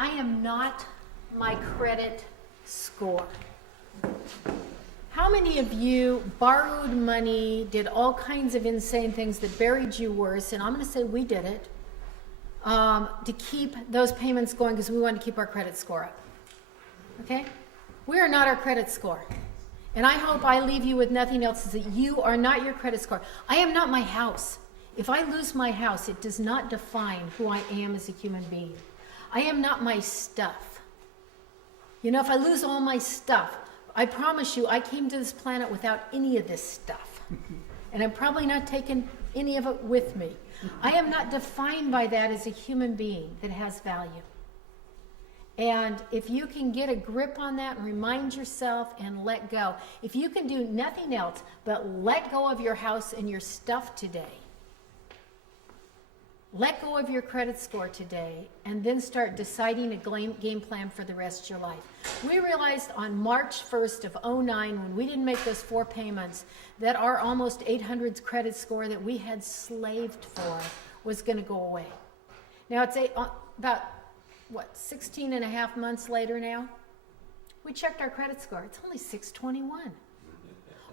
I am not my credit score. How many of you borrowed money, did all kinds of insane things that buried you worse, and I'm going to say we did it, to keep those payments going because we wanted to keep our credit score up? Okay? We are not our credit score. And I hope I leave you with nothing else, is that you are not your credit score. I am not my house. If I lose my house, it does not define who I am as a human being. I am not my stuff. You know, if I lose all my stuff, I promise you, I came to this planet without any of this stuff. And I'm probably not taking any of it with me. I am not defined by that as a human being that has value. And if you can get a grip on that and remind yourself and let go, if you can do nothing else but let go of your house and your stuff today, let go of your credit score today, and then start deciding a game plan for the rest of your life. We realized on March 1st of 2009, when we didn't make those 4 payments, that our almost 800 credit score that we had slaved for was going to go away. Now it's about 16 and a half months later now. We checked our credit score. It's only 621.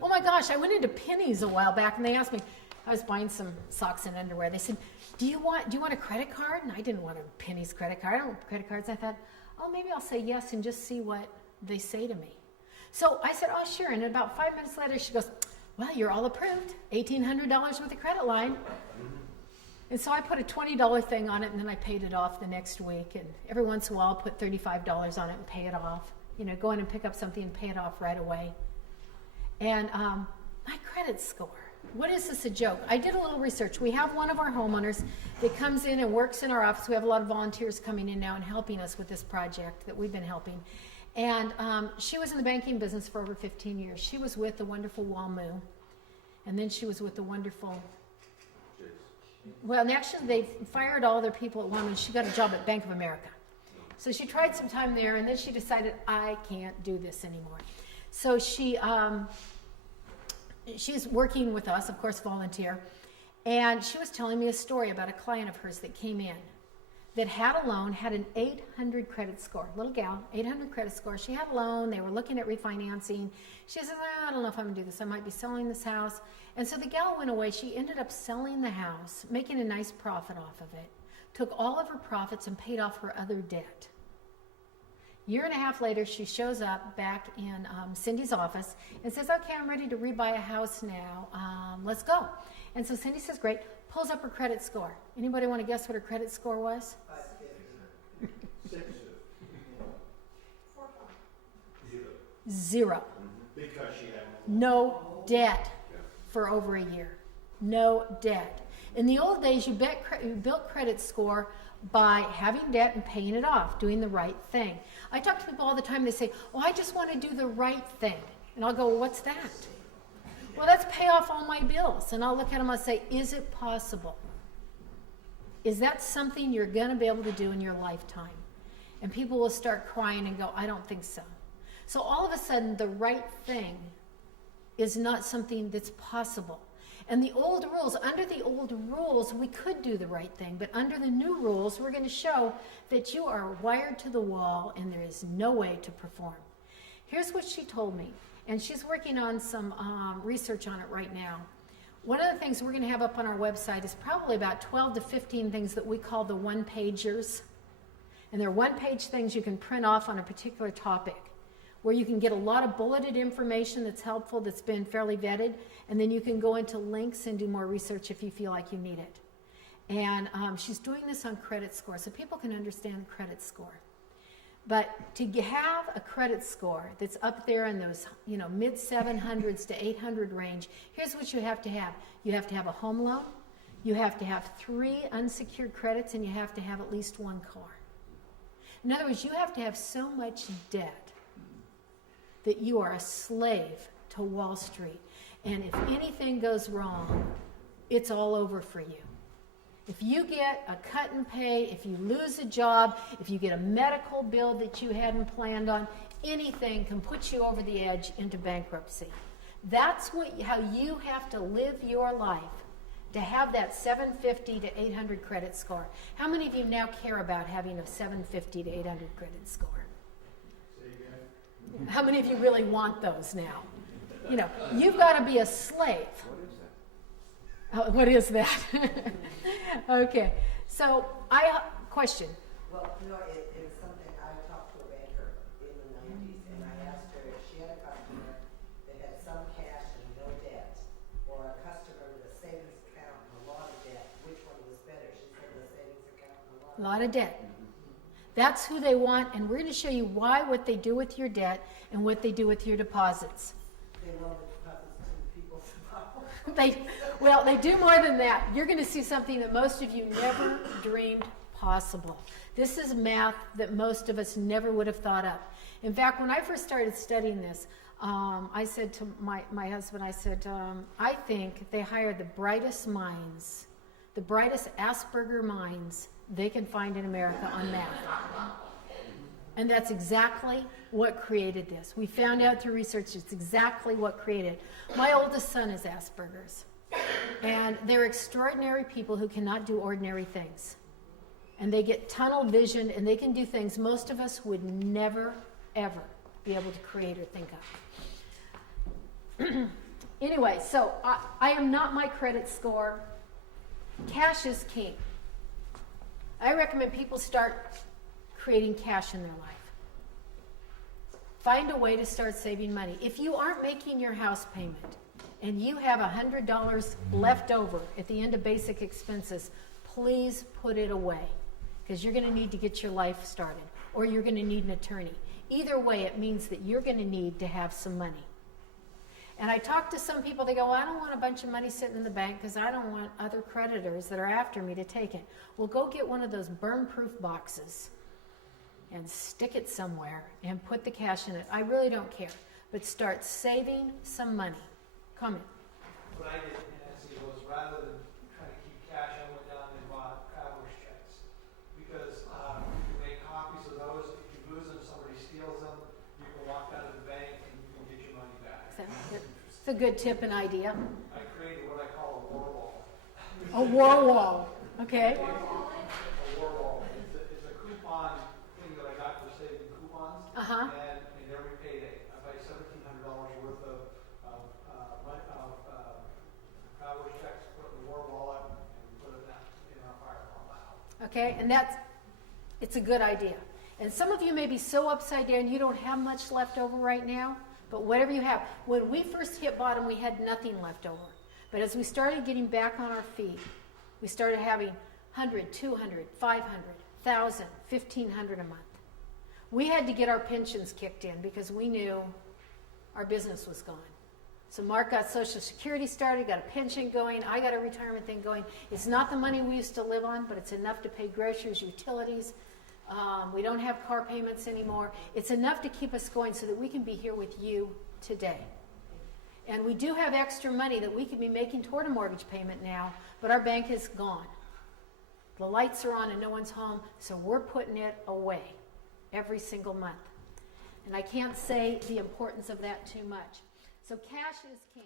Oh my gosh, I went into Penny's a while back and they asked me, I was buying some socks and underwear. They said, do you want a credit card? And I didn't want a Penny's credit card. I don't want credit cards. I thought, oh, maybe I'll say yes and just see what they say to me. So I said, oh, sure. And about 5 minutes later, she goes, well, you're all approved. $1,800 worth of credit line. And so I put a $20 thing on it, and then I paid it off the next week. And every once in a while, I'll put $35 on it and pay it off. You know, go in and pick up something and pay it off right away. And my credit score. What is this a joke? I did a little research. We have one of our homeowners that comes in and works in our office. We have a lot of volunteers coming in now and helping us with this project that we've been helping. And she was in the banking business for over 15 years. She was with the wonderful Walmu. And then she was with the wonderful... Well, and actually, they fired all their people at Walmu, and she got a job at Bank of America. So she tried some time there, and then she decided, I can't do this anymore. So she's working with us, of course, volunteer, and she was telling me a story about a client of hers that came in that had a loan, had an 800 credit score, little gal, 800 credit score. She had a loan. They were looking at refinancing. She said, I don't know if I'm going to do this. I might be selling this house. And so the gal went away. She ended up selling the house, making a nice profit off of it, took all of her profits and paid off her other debt. Year and a half later, she shows up back in Cindy's office and says, okay, I'm ready to rebuy a house now. Let's go. And so Cindy says, great, pulls up her credit score. Anybody want to guess what her credit score was? 0. Because she had no debt for over a year. No debt. In the old days, you built credit score by having debt and paying it off, doing the right thing. I talk to people all the time, they say, oh, I just want to do the right thing. And I'll go, well, what's that? Well, that's pay off all my bills. And I'll look at them and say, is it possible? Is that something you're going to be able to do in your lifetime? And people will start crying and go, I don't think so. So all of a sudden, the right thing is not something that's possible. And the old rules, under the old rules, we could do the right thing. But under the new rules, we're going to show that you are wired to the wall and there is no way to perform. Here's what she told me. And she's working on some research on it right now. One of the things we're going to have up on our website is probably about 12 to 15 things that we call the one-pagers. And they're one-page things you can print off on a particular topic, where you can get a lot of bulleted information that's helpful, that's been fairly vetted, and then you can go into links and do more research if you feel like you need it. And she's doing this on credit score, so people can understand credit score. But to have a credit score that's up there in those, mid 700s to 800 range, here's what you have to have. You have to have a home loan, you have to have 3 unsecured credits, and you have to have at least 1 car. In other words, you have to have so much debt that you are a slave to Wall Street. And if anything goes wrong, it's all over for you. If you get a cut and pay, if you lose a job, if you get a medical bill that you hadn't planned on, anything can put you over the edge into bankruptcy. That's how you have to live your life to have that 750 to 800 credit score. How many of you now care about having a 750 to 800 credit score? How many of you really want those now? You know, you've got to be a slave. What is that? Okay, so question. Well, no, it was something, I talked to a banker in the 90s, and I asked her if she had a customer that had some cash and no debt, or a customer with a savings account and a lot of debt, which one was better? She said the savings account and A lot of debt. That's who they want, and we're going to show you what they do with your debt and what they do with your deposits. They love the deposits to people's mouth. They do more than that. You're going to see something that most of you never dreamed possible. This is math that most of us never would have thought up. In fact, when I first started studying this, I said to my husband, I said, I think they hired the brightest minds, the brightest Asperger minds they can find in America on math. And that's exactly what created this. We found out through research it's exactly what created it. My oldest son is Asperger's. And they're extraordinary people who cannot do ordinary things. And they get tunnel vision, and they can do things most of us would never, ever be able to create or think of. Anyway, so I am not my credit score. Cash is king. I recommend people start creating cash in their life. Find a way to start saving money. If you aren't making your house payment and you have $100 left over at the end of basic expenses, please put it away, because you're going to need to get your life started, or you're going to need an attorney. Either way, it means that you're going to need to have some money. And I talk to some people, they go, well, I don't want a bunch of money sitting in the bank because I don't want other creditors that are after me to take it. Well, go get one of those burn-proof boxes and stick it somewhere and put the cash in it. I really don't care, but start saving some money. Comment. What I did, Nancy, was rather than trying to keep cash, I went down and bought traveler's checks, because you can make copies of those. If you lose them, somebody steals them, you can walk out of the bank and you can get your money back. It's a good tip and idea. I created what I call a war wall. A war wall. Okay. A war wall. It's a coupon thing that I got for saving coupons. Uh-huh. And in every payday, I buy $1,700 worth of traveler's checks, put it in the war wallet, and put it down in our firewall now. Okay, and it's a good idea. And some of you may be so upside down you don't have much left over right now, but whatever you have. When we first hit bottom, we had nothing left over. But as we started getting back on our feet, we started having 100, 200, 500, 1,000, 1,500 a month. We had to get our pensions kicked in because we knew our business was gone. So Mark got Social Security started, got a pension going, I got a retirement thing going. It's not the money we used to live on, but it's enough to pay groceries, utilities. We don't have car payments anymore. It's enough to keep us going so that we can be here with you today. And we do have extra money that we could be making toward a mortgage payment now, but our bank is gone. The lights are on and no one's home, so we're putting it away every single month. And I can't say the importance of that too much. So cash is king.